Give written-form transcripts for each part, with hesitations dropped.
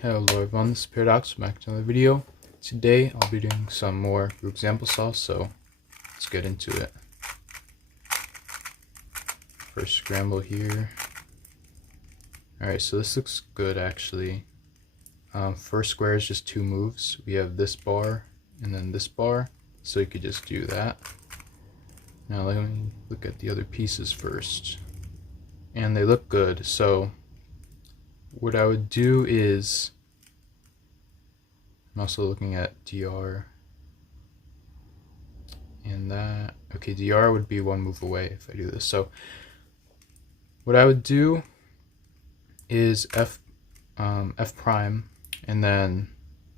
Hello everyone, this is Paradox, back to another video. Today I'll be doing some more Roux applesauce, so let's get into it. First scramble here. Alright, so this looks good actually. First square is just two moves. We have this bar and then this bar, so you could just do that. Now let me look at the other pieces first. And they look good, so what I would do is, I'm also looking at DR and that. Okay, DR would be one move away if I do this. So what I would do is F prime and then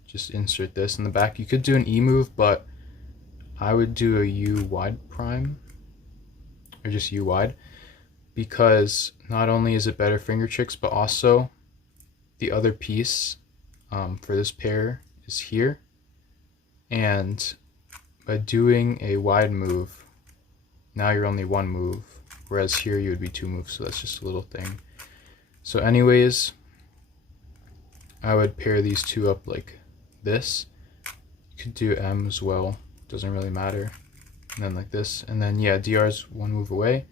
just insert this in the back. You could do an E move, but I would do a U wide prime or just U wide, because not only is it better finger tricks, but also the other piece for this pair is here, and by doing a wide move, now you're only one move, whereas here you would be two moves, so that's just a little thing. So anyways, I would pair these two up like this. You could do M as well, doesn't really matter. And then like this, and then yeah, DR is one move away.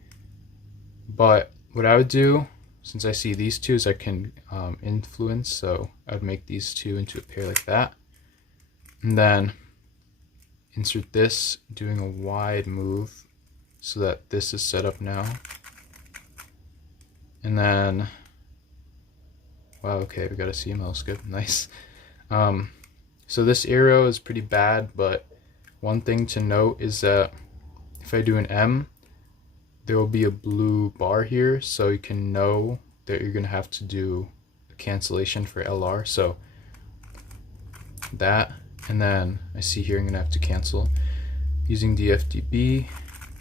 But what I would do, since I see these two, is I can influence, so I would make these two into a pair like that. And then insert this, doing a wide move so that this is set up now. And then, wow, okay, we got a CML skip, nice. So this arrow is pretty bad, but one thing to note is that if I do an M, there will be a blue bar here, so you can know that you're gonna have to do a cancellation for LR. So that, and then I see here I'm gonna have to cancel. Using DFDB,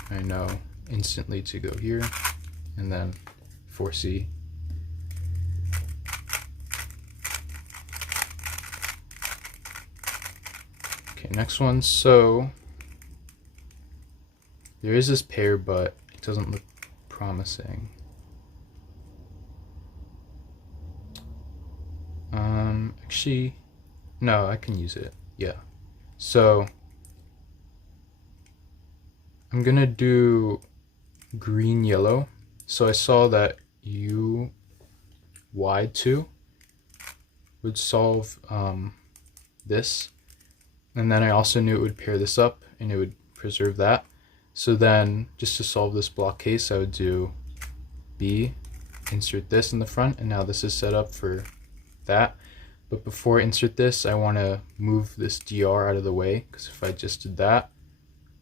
I know instantly to go here, and then 4C. Okay, next one. So there is this pair, but it doesn't look promising. Actually, no, I can use it. Yeah. So I'm gonna do green yellow. So I saw that U wide 2 would solve this, and then I also knew it would pair this up and it would preserve that. So then, just to solve this block case, I would do B, insert this in the front, and now this is set up for that. But before I insert this, I want to move this DR out of the way, because if I just did that,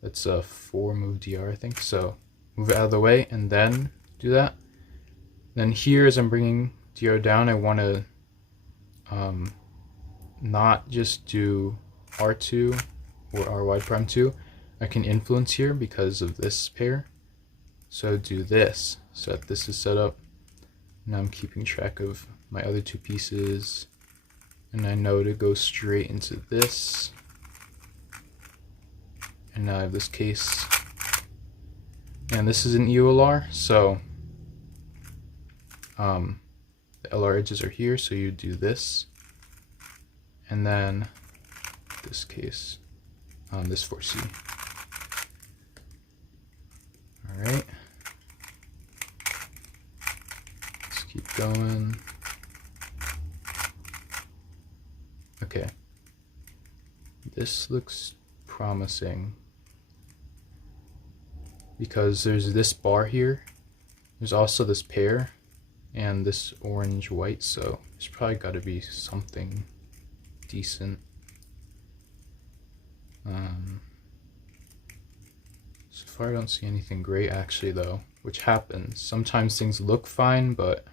that's a 4 move DR, I think. So move it out of the way and then do that. Then here, as I'm bringing DR down, I want to not just do R2 or RY prime 2. I can influence here because of this pair. So do this, so that this is set up. Now I'm keeping track of my other two pieces, and I know to go straight into this. And now I have this case, and this is an EOLR, so the LR edges are here, so you do this, and then this case, this 4C. Alright, let's keep going. Okay, this looks promising because there's this bar here, there's also this pair, and this orange white, so there's probably got to be something decent. So far I don't see anything great actually though, which happens. Sometimes things look fine, but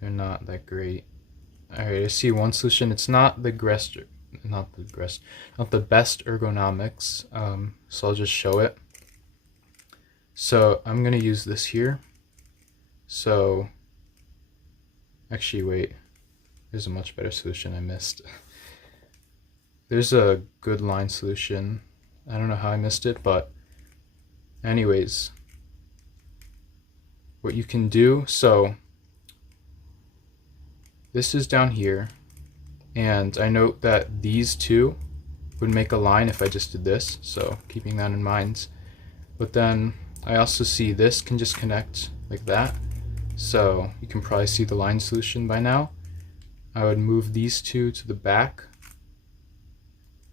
they're not that great. Alright, I see one solution. It's not the best ergonomics, so I'll just show it. So I'm gonna use this here. So actually wait, there's a much better solution I missed. There's a good line solution. I don't know how I missed it, but anyways, what you can do, so this is down here, and I note that these two would make a line if I just did this, so keeping that in mind. But then I also see this can just connect like that, so you can probably see the line solution by now. I would move these two to the back,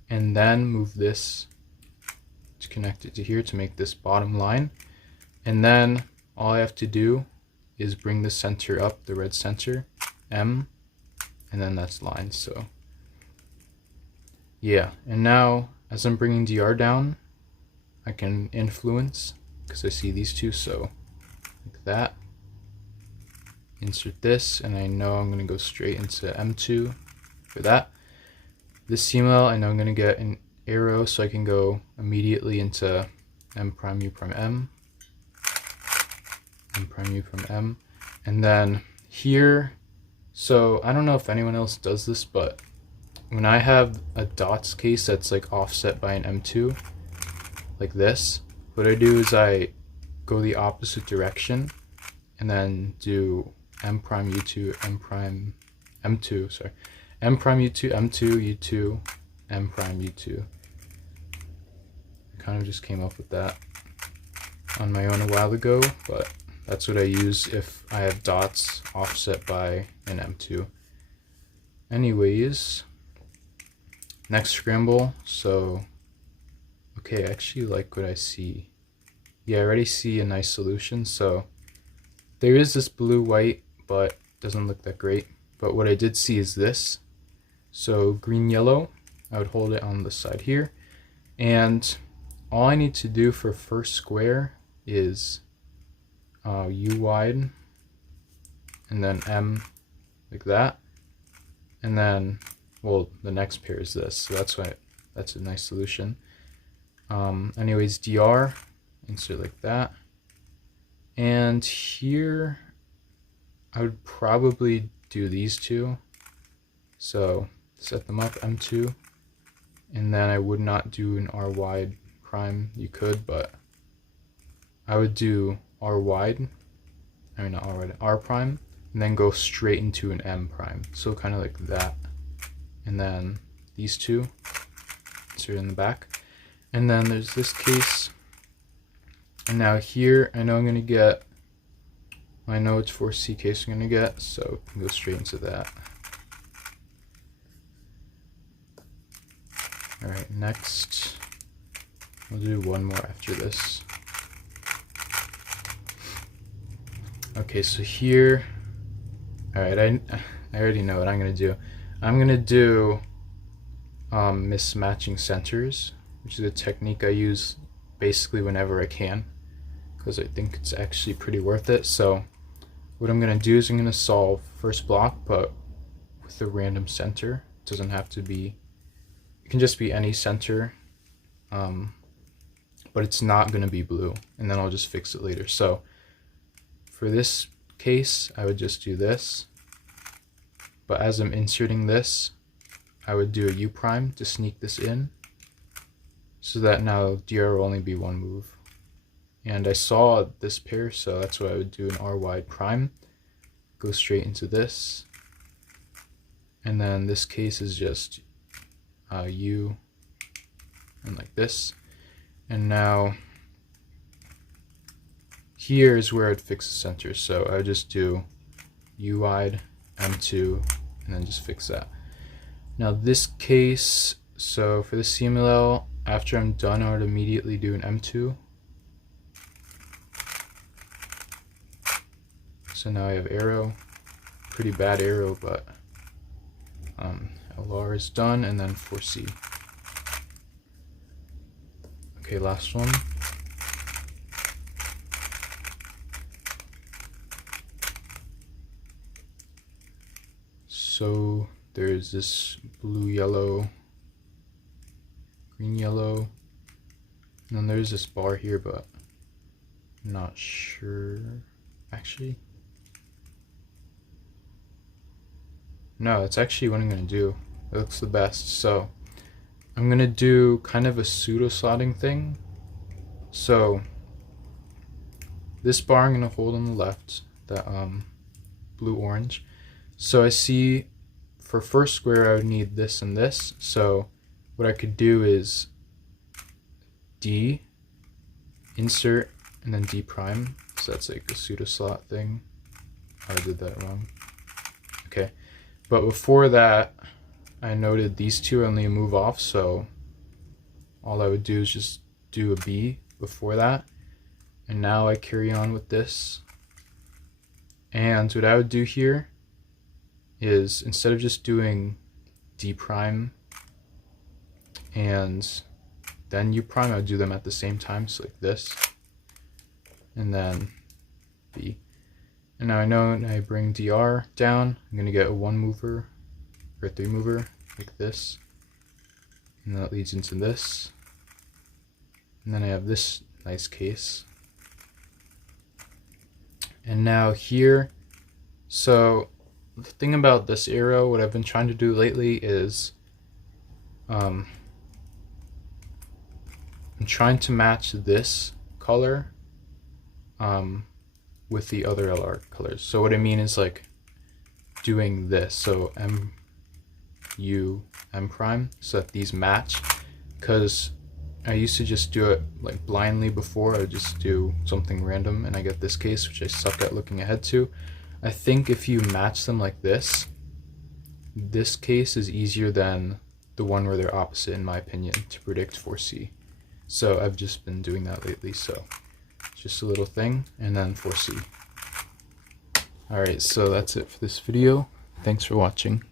and then move this to connect it to here to make this bottom line. And then all I have to do is bring the center up, the red center, M, and then that's line. So yeah, and now as I'm bringing DR down, I can influence because I see these two, so like that. Insert this, and I know I'm going to go straight into M2 for that. This CML, I know I'm going to get an arrow, so I can go immediately into M prime U prime M, M prime U prime M, and then here, so I don't know if anyone else does this, but when I have a dots case that's like offset by an M2, like this, what I do is I go the opposite direction and then do M prime U2, M prime M2, sorry, M prime U2, M2, U2, M prime U2. I kind of just came up with that on my own a while ago, but that's what I use if I have dots offset by an M2. Anyways, next scramble, so okay, I actually like what I see. Yeah, I already see a nice solution, so there is this blue-white, but doesn't look that great. But what I did see is this. So green-yellow, I would hold it on the side here. And all I need to do for first square is U wide, and then M like that. And then, well, the next pair is this, so that's a nice solution. Anyways, DR, insert like that. And here, I would probably do these two. So set them up, M2. And then I would not do an R wide prime. You could, but I would do R wide. I mean, not R wide, R prime. And then go straight into an M prime. So kind of like that. And then these two, insert in the back. And then there's this case. And now here, I know I'm going to get, I know it's 4C case I'm going to get, so I can go straight into that. Alright, next, we'll do one more after this. Okay, so here, alright, I already know what I'm going to do. I'm going to do mismatching centers, which is a technique I use basically whenever I can, because I think it's actually pretty worth it. So what I'm going to do is I'm going to solve first block, but with a random center. It doesn't have to be, it can just be any center, but it's not going to be blue, and then I'll just fix it later. So for this case, I would just do this, but as I'm inserting this, I would do a U prime to sneak this in, so that now DR will only be one move. And I saw this pair, so that's why I would do an R wide prime, go straight into this, and then this case is just U and like this. And now here is where I'd fix the center, so I would just do U wide, M2, and then just fix that. Now this case, so for the CMLL, after I'm done, I would immediately do an M2. So now I have arrow, pretty bad arrow, but LR is done, and then 4C. Okay, last one. So there's this blue, yellow, green, yellow, and then there's this bar here, but I'm not sure, actually. No, it's actually what I'm going to do. It looks the best. So I'm going to do kind of a pseudo slotting thing. So this bar I'm going to hold on the left, the blue orange. So I see for first square I would need this and this. So what I could do is D, insert, and then D prime. So that's like a pseudo slot thing. I did that wrong. Okay, but before that I noted these two only move off, so all I would do is just do a B before that. And now I carry on with this. And what I would do here is, instead of just doing D prime and then U prime, I would do them at the same time, so like this, and then B. And now I know when I bring DR down, I'm going to get a 1 mover or a 3 mover like this, and that leads into this, and then I have this nice case. And now here, so the thing about this arrow, what I've been trying to do lately is I'm trying to match this color with the other LR colors. So what I mean is like doing this, so M, U, M prime, so that these match, because I used to just do it like blindly before. I would just do something random and I get this case, which I suck at looking ahead to. I think if you match them like this case is easier than the one where they're opposite, in my opinion, to predict for C. So I've just been doing that lately, so just a little thing, and then for C. Alright, so that's it for this video. Thanks for watching.